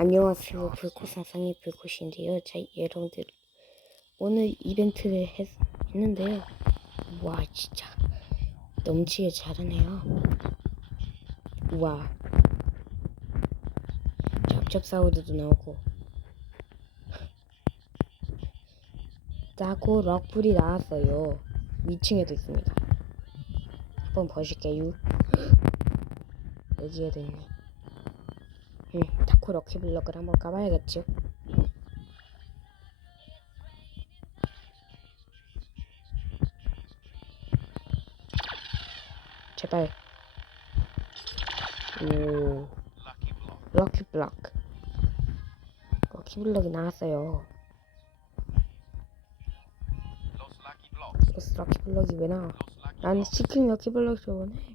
안녕하세요. 불꽃사상의 불꽃인데요. 자, 여러분들 오늘 이벤트를 했, 했는데요. 와, 진짜 넘치게 잘하네요. 우와. 접접사우드도 나오고. 짜고 럭불이 나왔어요. 위층에도 있습니다. 한번 보실게요. 여기에도 있네. 응, 타코 럭키블럭을 한번 까봐야겠죠. 제발. 오, 럭키블럭. 럭키블럭이 나왔어요. 럭키블럭이 왜 나와? 나는 치킨 럭키블럭 좋아해.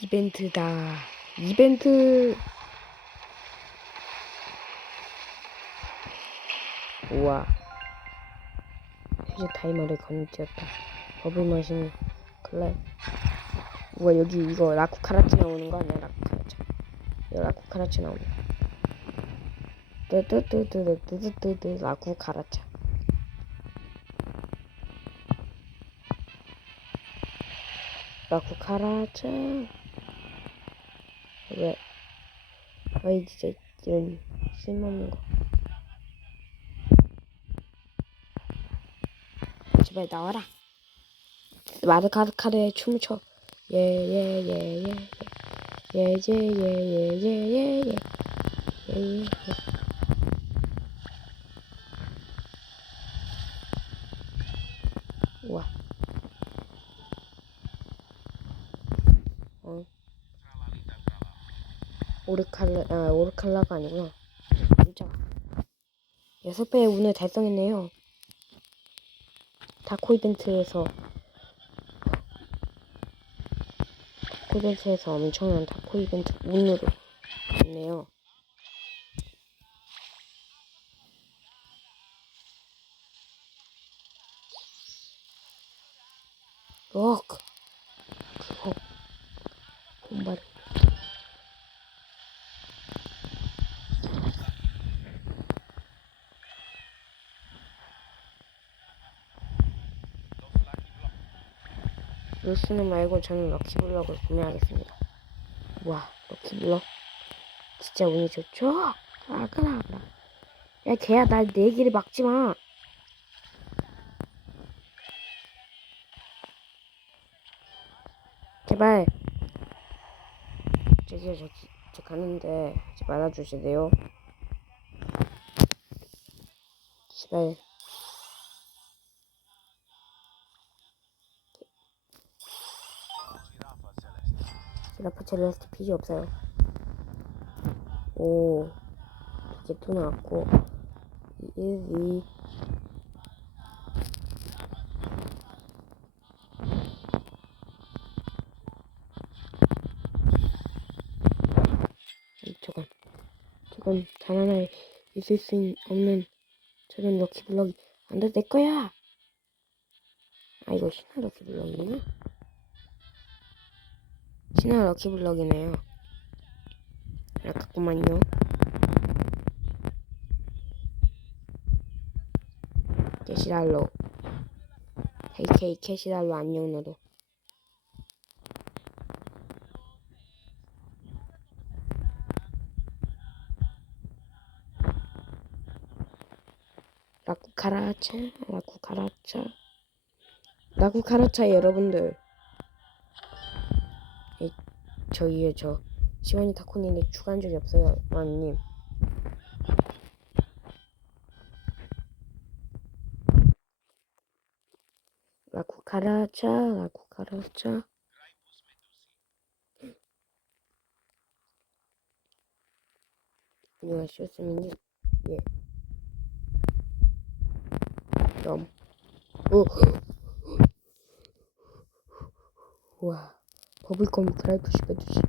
이벤트다. 이벤트. 우와. 이제 타이머를 건지였다. 버블 머신 클랩. 우와 여기 이거 라쿠카라치 나오는 거 아니야? 라쿠카라치. 여기 라쿠카라치 나오네. 뜨뜨뜨뜨뜨뜨뜨 라쿠카라치. 라쿠 카라차. 왜? 아이 진짜 이런 쓸모없는 거. 제발 나와라. 마드카드카드에 춤을 춰. 예예예예예 예예예예예예예 예예예 우와. 어. 오르칼라 아 오르칼라가 아니구나. 진짜. 여섯 배의 운을 달성했네요. 다코 이벤트에서 다코 이벤트에서 엄청난 다코 이벤트 운으로 했네요. 럭 그거 본발 루스는 말고 저는 럭키블럭을 구매하겠습니다. 와, 럭키블럭. 진짜 운이 좋죠? 아그라. 야, 걔야, 날내 길을 막지 마. 제발. 저기요, 저기, 저 가는데, 하지 말아주실래요? 제발. 첼레스트 필요 없어요. 오, 이제 또 나왔고, 1, 2, 저건, 저건 단 하나 있을 수 있- 없는 저런 럭키블럭이 안 돼, 내 거야! 아, 이거 신화 럭키블럭이네? 신화 럭키블럭이네요. 아깝구만요. 캐시달로. KK 캐시달로 안녕 너도. 라쿠 카라차, 라쿠 카라차, 라쿠 카라차 여러분들. 이, 저기요 저 시원이 타코님이 추가한 적이 없어요, 마님. 라 쿠 카라차, 라 쿠 카라차. 안녕하셨습니다. 예. 점. 오. 우와. Publiką Krajpus Meduzy.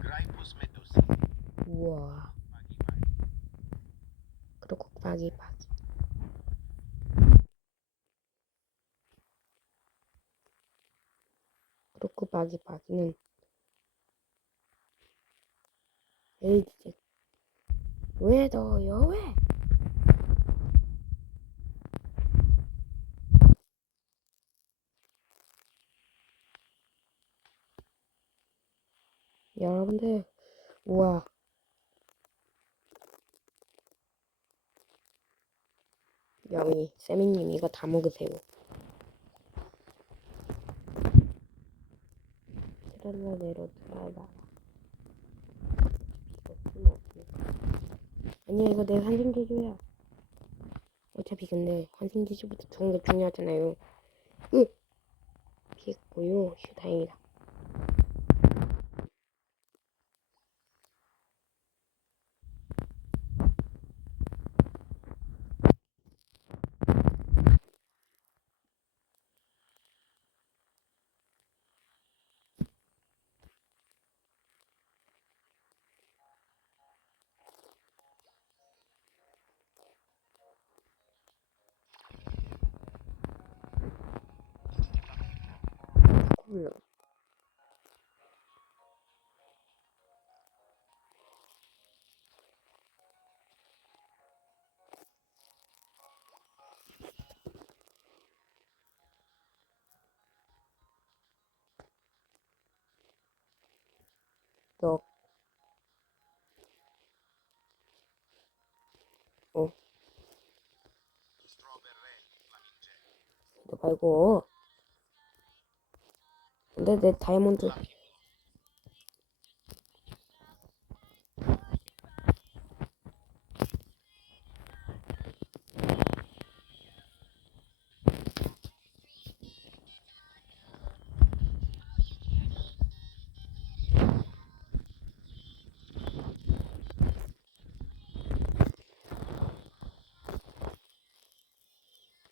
Wow. Krokuk Pagi Pagi. 크로크 바기 바기는 에이 왜 넣어요 왜? 여러분들 우와. 영희 세미님 이거 다 먹으세요. 트랄라 내로 없으니까 아니야 이거 내 환생제주야. 어차피 근데 환생제주부터 좋은 게 중요하잖아요. 으 피했고요. 휴 다행이다 콜라. 너. 어. 너 말고 근데 내 다이아몬드.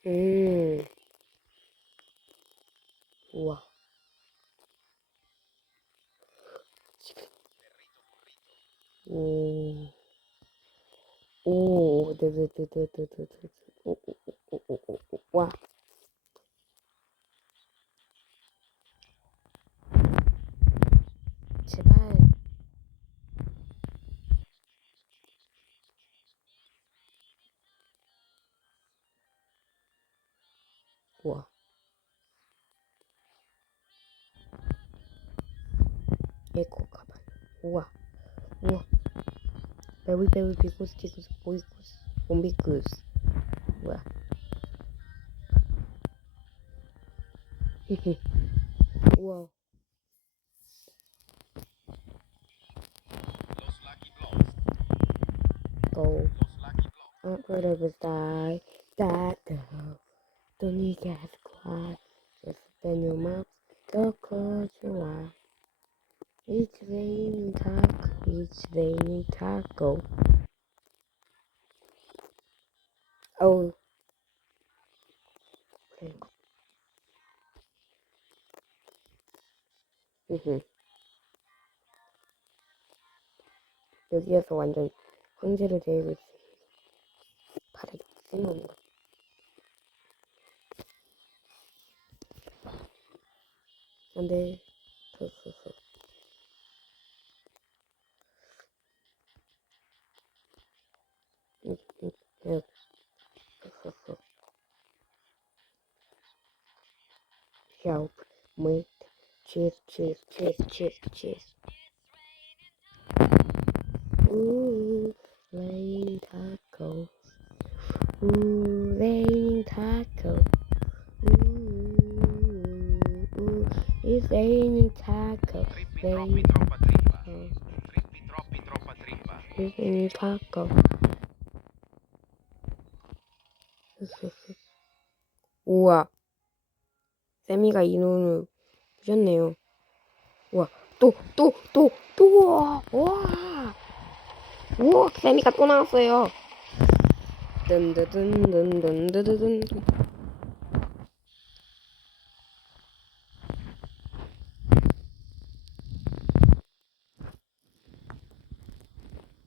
음 우와 오. 오, 네네네네네네. 오, 오, 오, 오, 오, 오, 와. 제발. 우와. 에코 가발. 우와. 우와. 베리 베리 비고스 티고스 보이고스 옴비쿠스. 뭐야? 히히. 우와. 고. 어, whatever die. That girl. Don't you get quiet. Just open your mouth. Don't close your eyes. It's raining taco. It's raining taco. 어우. 그래. 으흠. 여기에서 완전 황제를 데리고 있어. 바닥에 쓸모없는 거. 안 돼. Help me. Cheers, cheers, cheers, cheers, cheers. Ooh, raining tacos. Ooh, raining tacos. Ooh, ooh, it's raining tacos. Raining tacos. It's raining tacos. 우와. 세미가 인원을 부셨네요. 우와. 또, 또, 또, 또, 우와. 우와. 우와. 세미가 또 나왔어요. 든드든든든드드든.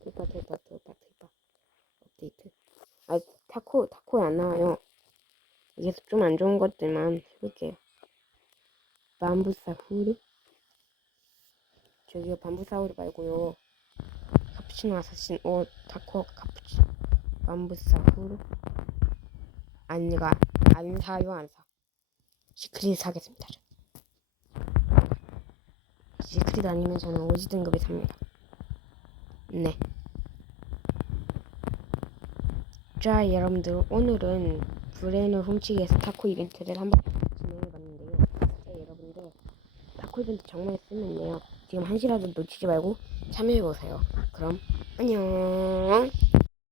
됐다, 됐다, 됐다, 됐다. 업데이트. 아, 타코, 타코 안 나와요. 이게 좀 안 좋은 것들만 해볼게요. 밤부사후르 저기요 밤부사후르 말고요. 카푸치노 아사신 오 타코 카푸치 밤부사후르 안가 안 사요 안 사. 시크릿 사겠습니다 저. 시크릿 아니면 저는 오지 등급에 삽니다. 네. 자 여러분들 오늘은 브레인을 훔치기에서 타코 이벤트를 한번 진행해봤는데요 자 여러분들 이벤트 정말 재밌네요. 지금 한시라도 놓치지 말고 참여해보세요. 그럼 안녕